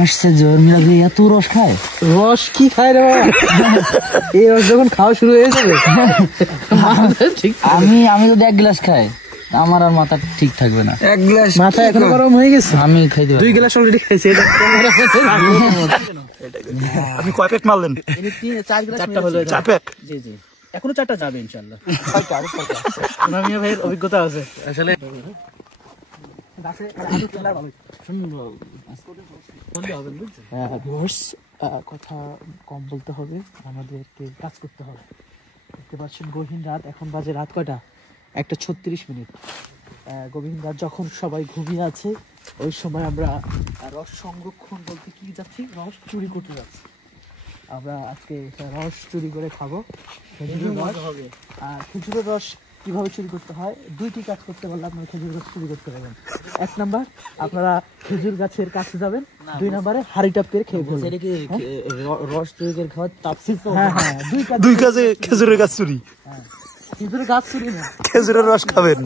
আসছে জোর মিলাবি এত রস খায়? রস কি খায় রে বাবা? এই রস যখন খাওয়া শুরু হয়ে যাবে আমি যদি 1 গ্লাস খাই আমার আর মাথা ঠিক থাকবে না। 1 গ্লাস মাথা এখনো গরম হয়ে গেছে। আমি খাইতে 2 গ্লাস অলরেডি খাইছি। আপনি কয় প্যাক মারলেন? 4 গ্লাস 4টা হলো। 4 প্যাক? জি জি, এখনো 4টা যাবে ইনশাআল্লাহ। মিয়া ভাইয়ের অভিজ্ঞতা আছে আসলে। কথা কম বলতে হবে, আমাদেরকে কাজ করতে হবে। দেখতে পাচ্ছেন গহীন রাত, এখন বাজে রাত কয়টা? 1:36। গভীর রাত যখন সবাই ঘুমিয়ে আছে ওই সময় আমরা রস সংরক্ষণ বলতে কি যাচ্ছি, রস চুরি করতে যাচ্ছি। আমরা আজকে রস চুরি করে খাবো। খেজুরের রস কিভাবে চুরি করতে হয়, 2টি কাজ করতে পারলে আপনারা খেজুর রস চুরি করতে পারবেন। 1 নাম্বার, আপনারা খেজুর গাছের কাছে যাবেন। 2 নাম্বারে হাড়ি টাপ করে খেয়ে ফেলবেন। রস চুরি করে খাওয়ার তাপসিস। হ্যাঁ, 2 কাজে খেজুরের গাছ চুরি। খেজুরের গাছ চুরি না, খেজুরের রস খাবেন।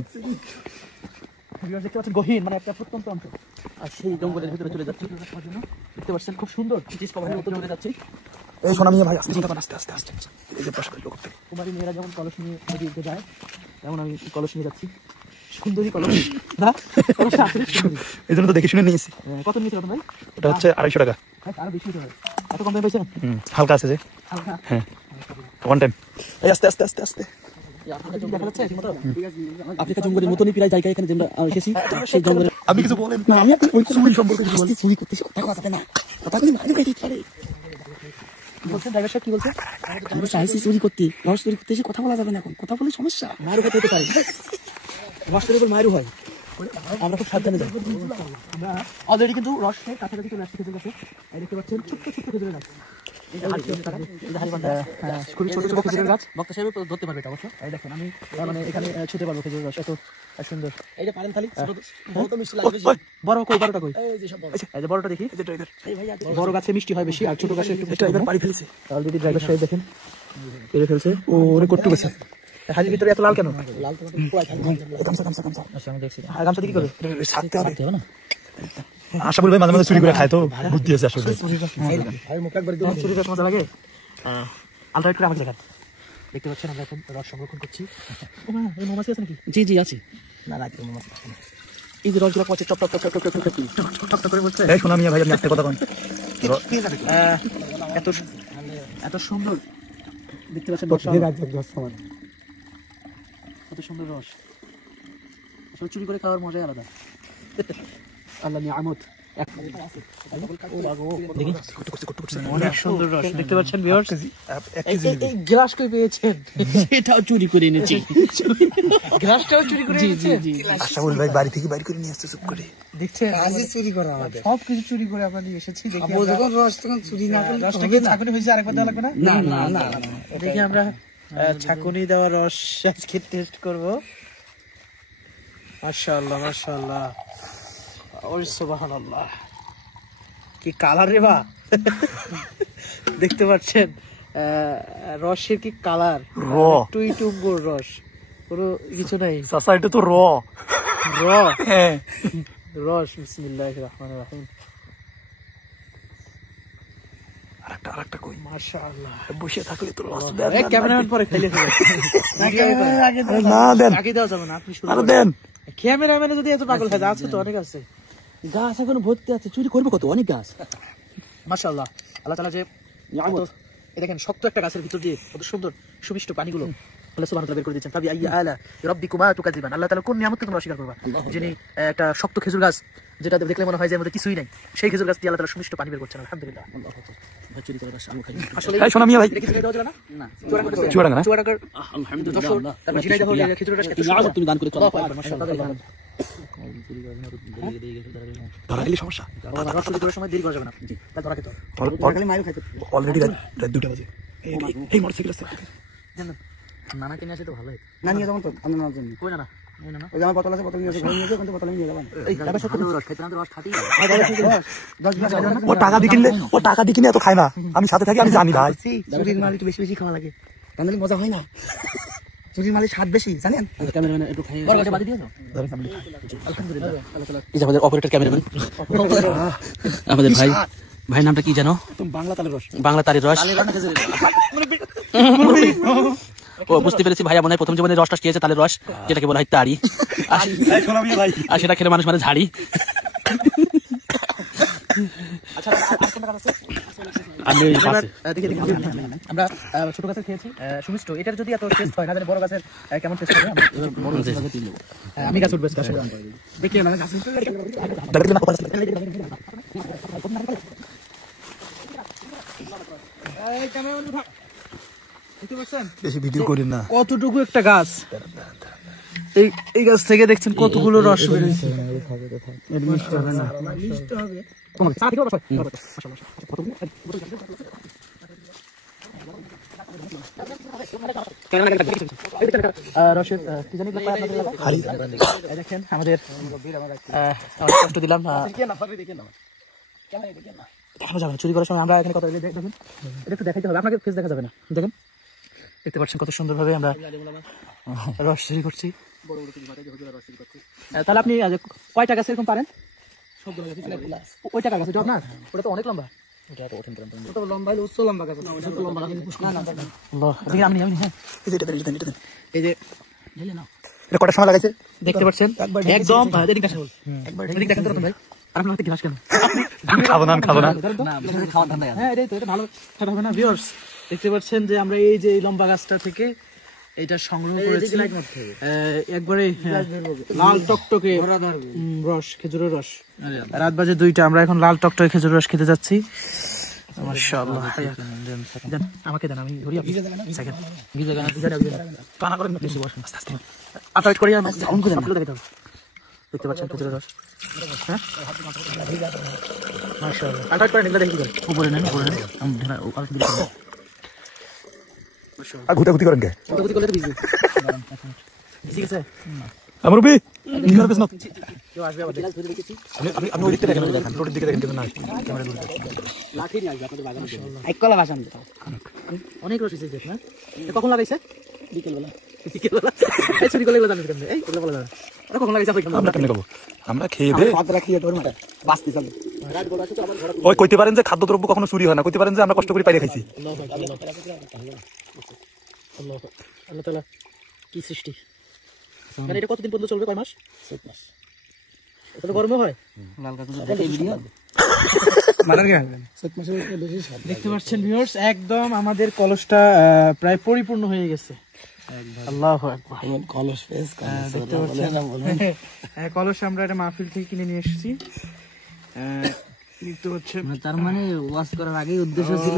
দেখতে পাচ্ছেন গহীন, মানে একটা প্রত্যন্ত অঞ্চল, আর সেই জঙ্গলের ভিতরে চলে যাচ্ছি। দেখতে পাচ্ছেন খুব সুন্দর ব্রিটিশ কভারের মতো চলে যাচ্ছি। এই সোনা মিয়া ভাই আস্তে আস্তে আস্তে এই যে পাশ করে লোক। কুমারী মেয়েরা যেমন কলস নিয়ে নদীতে যায় তেমন আমি কলস নিয়ে যাচ্ছি। সুন্দরী কলস না, এই জন্য তো দেখে শুনে নিয়েছি। কত নিয়েছিল ভাই? এটা হচ্ছে 250 টাকা। আরো বেশি হবে, এত কম দামে পাইছেন? হালকা আছে যে। হালকা, হ্যাঁ, ওয়ান টাইম। এই আস্তে আস্তে আস্তে আস্তে আফ্রিকা জঙ্গলের মতনই প্রায় জায়গায় এখানে আমরা এসেছি। সেই জঙ্গলে আপনি কিছু বলেন না, আমি আপনার ওই চুরি সম্পর্কে কিছু বলছি। চুরি করতেছি, কথা কথা না, কথা বলি মাঝে কাইতে পারে। বলছেন ড্রাইভার সাহেব, কি বলছেন? আমরা চাইছি চুরি করতে, রস চুরি করতে এসে কথা বলা যাবে না, এখন কথা বলে সমস্যা, মারও হতে পারে। রসের উপর মারও হয়, আমরা খুব সাবধানে যাই। আমরা অলরেডি কিন্তু রসের কাছাকাছি চলে আসছি খেজুর গাছে। দেখতে পাচ্ছেন ছোট্ট ছোট্ট খেজুরের গাছ, খুবই ছোট ছোট খেজুরের গাছ। বক্তা সাহেব ধরতে পারবে এটা অবশ্য। এই দেখেন আমি মানে এখানে ছুটে পারবো খেজুরের রস, এত সুন্দর। এইটা পারেন খালি বড় কই, বড়টা কই? এই যে বড়টা দেখি, বড় গাছে মিষ্টি হয় বেশি, আর ছোট গাছে একটু পানি ফেলছে অলরেডি। ড্রাইভার সাহেব দেখেন পেরে ফেলছে। ও অনেক কট্টু গেছে। হাজির ভিতরে এত লাল কেন? লাল তো আমি দেখছি। গামছা দিয়ে কি করবে? ছাড়তে হবে না। আশাফুল ভাই মাঝে মাঝে চুরি করে খায় তো বুদ্ধি আছে আসলে। চুরি রস মজা লাগে। আলটা একটু আমাকে দেখান। দেখতে পাচ্ছেন আমরা এখন রস সংরক্ষণ করছি। এই মৌমাছি আছে নাকি? জি জি আছে। না রাখি মৌমাছি। এই যে রসগুলো পচে top top top top top top top করে বলছে। এই সোনা মিয়া ভাই আপনি একটা কথা বলেন। এত সুন্দর দেখতে পাচ্ছেন কত সুন্দর রস। আসলে চুরি করে খাওয়ার মজাই আলাদা। আল্লাহ নিয়ামত। অনেক সুন্দর রস দেখতে পাচ্ছেন ভিউয়ার্স। এই গ্লাস কই পেয়েছেন? এটাও চুরি করে এনেছি। গ্লাসটাও চুরি করে এনেছি। জি জি, আশাফুল ভাই বাড়ি থেকে বাইরে করে নিয়ে আসছে চুপ করে। দেখছেন কাজই চুরি করা আমাদের, সব কিছু চুরি করে আমরা নিয়ে এসেছি। দেখি আমরা যখন রস তখন চুরি না করলে রসটা কি ছাকুনি হইছে আরেকবার দেওয়া লাগবে না? না না না, দেখি আমরা ছাকুনি দেওয়া রস আজকে টেস্ট করব। মাশাআল্লাহ মাশাআল্লাহ, ওরে সুবহানাল্লাহ, কি কালার রে বা! দেখতে পাচ্ছেন রসের কি কালার, টুই টুম্বুর রস, কোনো কিছু নাই। চাচা এটা তো র র হ্যাঁ রস। বিসমিল্লাহির রহমানির রহিম। আরেকটা কই? মাশাআল্লাহ, বসে থাকলে তো রস দেন। এই ক্যামেরাম্যান পরে খাইলে হবে না, দেন আগে দাও যাবে না, আপনি শুরু আরে দেন। ক্যামেরাম্যানে যদি এত পাগল হয়, আছে তো অনেক আছে গাছ, এখন ভর্তি আছে, চুরি করবে কত, অনেক গাছ। মাশাআল্লাহ, আল্লাহ তাআলা যে নিয়ামত, এই দেখেন শক্ত একটা গাছের ভিতর দিয়ে কত সুন্দর সুমিষ্ট পানিগুলো আল্লাহ সুবহানাহু ওয়া তাআলা বের করে দিয়েছেন। ফাবি আইয়ি আলা রাব্বিকুমা তুকাযিবান, আল্লাহ তাআলা কোন নিয়ামতকে তোমরা অস্বীকার করবা? যিনি একটা শক্ত খেজুর গাছ, যেটা দেখলে মনে হয় যে এর মধ্যে কিছুই নাই, সেই খেজুর গাছ দিয়ে আল্লাহ তাআলা সুমিষ্ট পানি বের করছেন। আলহামদুলিল্লাহ। চুরি করে রস আমি খাই। আসলে এই সোনা মিয়া ভাই কিছু দেওয়া যাবে না? না, চুয়াডাঙ্গা না? চুয়াডাঙ্গার আলহামদুলিল্লাহ, তারপর ঝিনাইদহ খেজুরের রস তুমি দান করে চলো। মাশাআল্লাহ, ধরা গেলে সমস্যা। রস চুরি করার সময় দেরি করা যাবে না। জি, তাহলে ধরা খেতে হবে। অলরেডি রাত 2টা বাজে। এই মোটরসাইকেল আছে নানা কিনে আসে তো ভালোই। না নিয়ে যাবেন তো আমি নেওয়ার জন্য। কই না ওই না ওই আমার বোতল আছে, বোতল নিয়ে যাবেন, নিয়ে যাবেন, বোতল নিয়ে যাবেন। এই দাদা সব রস খাইতে না, রস খাতি 10 গ্লাস ও টাকা দিয়ে কিনলে এত খায় না। আমি সাথে থাকি, আমি জানি ভাই। চুরির মাল একটু বেশি বেশি খাওয়া লাগে, তাহলে মজা হয় না। চুরির মালের স্বাদ বেশি জানেন। ক্যামেরাম্যান একটু খাইয়ে বাদি দিয়েছো? আলহামদুলিল্লাহ। এই যে আমাদের অপারেটর ক্যামেরাম্যান, আমাদের ভাই, ভাই নামটা কি জানো? বাংলা তালের রস। বাংলা তারের রস। ও বুঝতে পেরেছি, ভাইয়া মনে হয় প্রথম জীবনে রসটা খেয়েছে, তালের রস, যেটাকে বলা হয় তারি, আর সেটা খেলে মানুষ মানে ঝাড়ি। আমরা ছোট গাছের খেয়েছি সুমিষ্ট, এটার যদি এত টেস্ট হয় না বড় গাছের কেমন টেস্ট হবে? আমি গাছ উঠবে দেখি না গাছ বেশি ভিডিও করেন না। কতটুকু একটা গাছ, এই গাছ থেকে দেখছেন কতগুলো রস বেরিয়েছে। দেখেন আমাদের কষ্ট দিলাম, দেখানো যাবে না চুরি করার সময়। আমরা এখানে কথা দেখুন, এটা একটু দেখাইতে হবে, আপনাকে ফেস দেখা যাবে না। দেখেন, দেখতে পাচ্ছেন কত সুন্দর ভাবে আমরা রস চুরি করছি। তাহলে আপনি কয়টা গাছ এরকম পারেন? ওই টাকা গাছ, আপনার ওটা তো অনেক লম্বা। আমি হ্যাঁ, এই যে এটা কটার সময় লাগাইছে দেখতে পাচ্ছেন একদম ভাই। আর আপনার হাতে গ্লাস কেন? খাবো না, খাবো না। হ্যাঁ এটাই তো, এটা ভালো খাওয়া হবে না। ভিউয়ার্স দেখতে পাচ্ছেন যে আমরা এই যে লম্বা গাছটা থেকে এটা সংগ্রহ করেছি একবারে লাল টকটকে রস, খেজুরের রস। রাত বাজে 2টা, আমরা এখন লাল টকটকে খেজুরের রস খেতে যাচ্ছি। মাশাআল্লাহ, আমাকে দেন, আমি ধরি। আপনি সেকেন্ড কানা করেন, বেশি বসেন, আস্তে আস্তে আটাইট করি। আর অন করে দেন, দেখতে হবে। দেখতে পাচ্ছেন খেজুরের রস, হ্যাঁ মাশাআল্লাহ। আটাইট করেন, এগুলো দেখি উপরে নেন, উপরে নেন। আমি ঢেলা আর দিই। আর ঘুটাঘুটি করেন কে? ঘুটাঘুটি করলে তো ভিজবে। ঠিক আছে আমার রবি নিগার বিজনেস কেউ আসবে আবার। আপনি ওই দিকে দেখেন, রোডের দিকে দেখেন, কিন্তু না ক্যামেরা দূরে লাঠি নিয়ে আসবে আপনাদের বাগানে। এক কলা বাগান দিতে অনেক রস এসেছে না? কখন লাগাইছে? বিকেলবেলা। বিকেলবেলা এই চুরি করলে এগুলো জানেন কেন? এই এগুলো বলা যাবে। এটা কখন লাগাইছে? আমরা কেমনে খাবো? আমরা খেয়ে দে ভাত রাখিয়ে তোর মাঠে বাঁচতে চলে। রাত বড় আছে তো আমার ঘরে। ওই কইতে পারেন যে খাদ্যদ্রব্য কখনো চুরি হয় না, কইতে পারেন যে আমরা কষ্ট করে পাইরে খাইছি। আল্লাহ তাআলা কি সৃষ্টি। মানে এটা কতদিন পর্যন্ত চলবে? কয় মাস? 7 মাস। এটা তো গরমও হয়। লাল কাগজ দেখে ভিডিও মারার গে আসবেন। 7 মাসের বেশি স্বাদ। দেখতে পাচ্ছেন ভিউয়ার্স, একদম আমাদের কলসটা প্রায় পরিপূর্ণ হয়ে গেছে। আল্লাহু আকবার। কলস ফেস দেখতে পাচ্ছেন কলস আমরা এটা মাহফিল থেকে কিনে নিয়ে এসেছি। দেখতে পাচ্ছেন, তার মানে ওয়াশ করার আগেই উদ্দেশ্য ছিল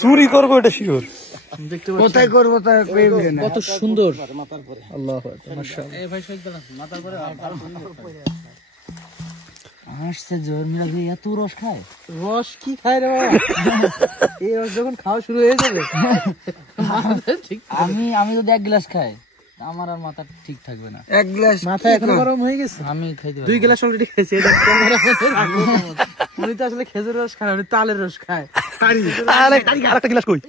চুরি করবো, এটা শিওর। দেখতে পাচ্ছেন কোথায় করবো তা কইবে না। কত সুন্দর। আল্লাহু আকবার, মাশাআল্লাহ। এই ভাই সইদ না মাথার পরে আসছে জোর মিলা যে এত রস খায়। রস কি খায় রে বাবা? এই রস যখন খাওয়া শুরু হয়ে যাবে, আমি যদি 1 গ্লাস খাই আমার আর মাথা ঠিক থাকবে না। 1 গ্লাস মাথা এখন গরম হয়ে গেছে। আমি খাইতে 2 গ্লাস অলরেডি খেয়েছি। উনি তো আসলে খেজুর রস খায়, উনি তালের রস খায়। আরেকটা গ্লাস কই?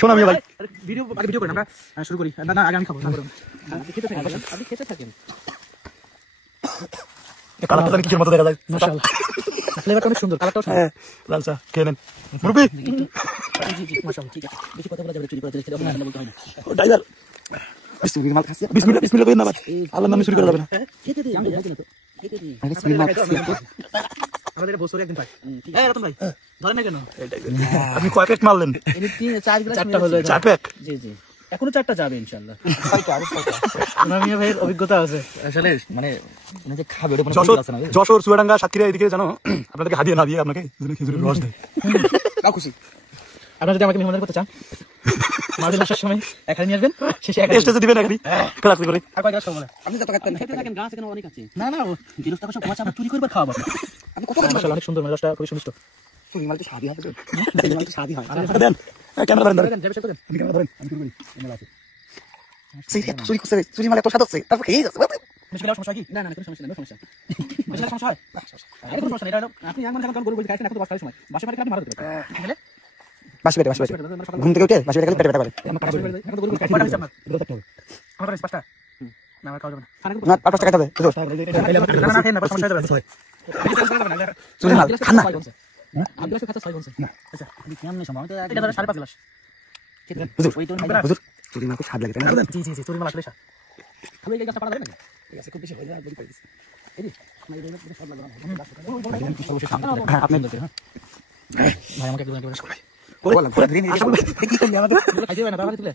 শোনা মিয়া ভাই, ভিডিও করেন, আমরা শুরু করি। না আগে আমি খাবো। আপনি খেতে থাকেন। কালারটা জানি কিসের মতো দেখা যায়। মাশাআল্লাহ, ফ্লেভারটা অনেক সুন্দর, কালারটাও সুন্দর। হ্যাঁ, লাল চা খেয়ে নেন মুরব্বি। মাশাআল্লাহ, ঠিক আছে। বেশি কথা বলা যাবে, চুরি করে খেতে হবে না, বলতে হয় না। ও ড্রাইভার বিসমিল্লাহ মাল খাসি, বিসমিল্লাহ বিসমিল্লাহ কইনা বাদ, আল্লাহর নামে চুরি করা যাবে না। খেতে দিই, আমি খাইতে না তো। খেতে দিই। বিসমিল্লাহ খাসি। আমাদের বছরে একদিন পাই। এই রতন ভাই, ধরেন না কেন? আপনি কয় প্যাক মারলেন? এনে 4 গ্লাস 4টা হলো। 4 প্যাক? জি জি, এখনো 4টা যাবে ইনশাআল্লাহ। 6টা আরো 6টা। আমার মিয়া ভাইয়ের অভিজ্ঞতা আছে আসলে, মানে উনি যে খাবে ওটা কোনো যশোর আছে না। যশোর চুয়াডাঙ্গা সাতক্ষীরা এদিকে জানো আপনাদেরকে হাদিয়া না দিয়ে আপনাকে খেজুরের রস দেয়। খুশি। আপনারা যদি আমাকে মেহমানদারি করতে চান, মাঝে আসার সময় এখানে নিয়ে আসবেন, শেষে এখানে টেস্টে দিবেন এখানে ক্লাস করে। আর কয় গ্লাস খাবো না? আপনি যত খাচ্ছেন খেতে থাকেন, গাছ এখানে অনেক আছে। না না, জিরো টাকা সব গাছ আমরা চুরি করবার খাওয়াবো। আপনি কত মাশাআল্লাহ, অনেক সুন্দর, রসটা খুবই সুমিষ্ট। চুরি মাল তো স্বাদই হয়। চুরি মাল তো স্বাদই হয়। দেন ক্যামেরা ধরেন, ধরেন দেন, যাবে সেটা দেন। আপনি ক্যামেরা ধরেন, আমি শুরু করি। চুরি করছে, চুরি মাল এত স্বাদ হচ্ছে, তারপর খেয়ে যাচ্ছে। মুশকিল সমস্যা কি? না না, কোনো সমস্যা নেই, কোনো সমস্যা। মুশকিল সমস্যা হয়? কোনো সমস্যা নেই। এটা হলো আপনি এমন যখন গরু বলতে খাইছেন, এখন তো বাসার সময় বাসা বাড়ি আপনি মারা দিতে পারেন। বাসি পেটে ঘুম থেকে উঠে বাসি পেটে গেলে পেটে ব্যথা করে কয়টা হয়েছে আপনার? আমার কাছে 5টা। না, আমার খাওয়া যাবে না। না 5 টাকা খাবে হুজুর না, না, খেয়ে না, সমস্যা হয়ে যাবে। চুরি মাল খান না আট গ্লাসে খাচ্ছে 6 বলছে। আচ্ছা, কেমনে সময় আমি তো এটা ধরো 5.5 গ্লাস। হুজুর ওই তো হুজুর চুরি মাল খুব স্বাদ লাগে তাই না জি, জি, জি, চুরি মাল আসলে স্বাদ। তাহলে এই গাছটা পাড়া যাবে নাকি? ঠিক আছে, খুব বেশি হয়ে যায়, দেরি করে দিছি। হ্যাঁ আপনি ভাই আমাকে একটু করে পুরো ধরে নিয়ে কি করলি আমাদের খাইতে হবে না, বাবা তুলে।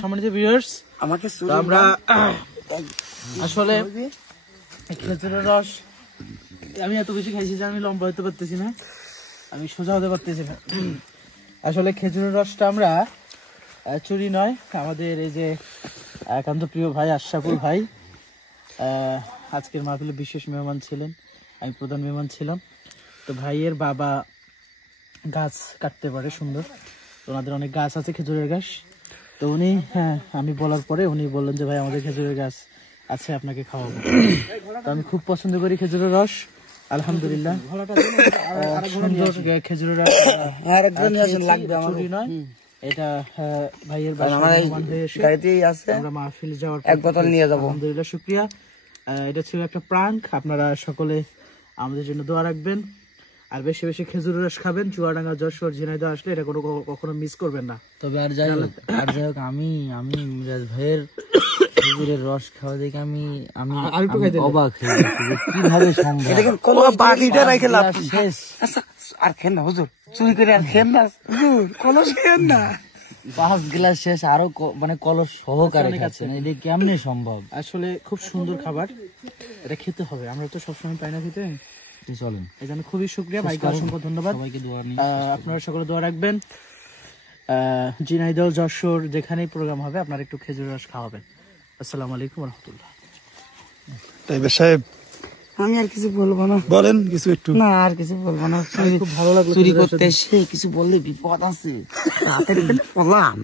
সম্মানিত ভিউয়ার্স, আমাকে তো আমরা আসলে এই খেজুরের রস আমি এত বেশি খাইছি যে আমি লম্বা হতে পারতেছি না, আমি সোজা হতে পারতেছি না। আসলে খেজুরের রসটা আমরা চুরি নয়, আমাদের এই যে একান্ত প্রিয় ভাই আশরাফুল ভাই আজকের মাহফিলে বিশেষ মেহমান ছিলেন, আমি প্রধান মেহমান ছিলাম। তো ভাইয়ের বাবা গাছ কাটতে পারে সুন্দর, তো ওনাদের অনেক গাছ আছে খেজুরের গাছ। তো উনি আমি বলার পরে উনি বললেন যে ভাই আমাদের খেজুরের গাছ আছে, আপনাকে খাওয়াবো। তো আমি খুব পছন্দ করি খেজুরের রস, আলহামদুলিল্লাহ। সুন্দর খেজুরের রস চুরি নয়, এটা ভাইয়ের বাসায় মেহমান হয়ে এসে গাড়িতেই আছে আমরা মাহফিল যাওয়ার এক বোতল নিয়ে যাব আলহামদুলিল্লাহ, শুকরিয়া। এটা ছিল একটা প্রাঙ্ক, আপনারা সকলে আমাদের জন্য দোয়া রাখবেন আর বেশি বেশি খেজুরের রস খাবেন। চুয়াডাঙ্গা, যশোর, ঝিনাইদহ আসলে এটা কখনো মিস করবেন না। তবে আর যাই হোক আমি মিরাজ ভাইয়ের খেজুরের রস খাওয়া দেখে আমি অবাক হয়ে গেছি যে কিভাবে সম্ভব। দেখেন কোন বাকিটা রাখে লাভ শেষ আচ্ছা আর খেন না হুজুর চুরি করে আর খেন না হুজুর কলস খেন না 5 গ্লাস শেষ, আরো মানে কলস সহকারে খাচ্ছেন, এটা কেমনে সম্ভব? আসলে খুব সুন্দর খাবার, এটা খেতে হবে, আমরা তো সবসময় পাই না খেতে। চলেন, এই জন্য খুবই শুকরিয়া ভাইকে, অসংখ্য ধন্যবাদ। সবাইকে দোয়া নিয়ে আপনারা সকলে দোয়া রাখবেন। ঝিনাইদহ, যশোর যেখানেই প্রোগ্রাম হবে আপনারা একটু খেজুর রস খাওয়াবেন। আসসালামু আলাইকুম রহমতুল্লাহ। টাইগার সাহেব আমি আর কিছু বলবো না, বলেন কিছু একটু। না আর কিছু বলবো না, খুব ভালো লাগলো চুরি করতে এসে কিছু বললে বিপদ আছে হাতে বললাম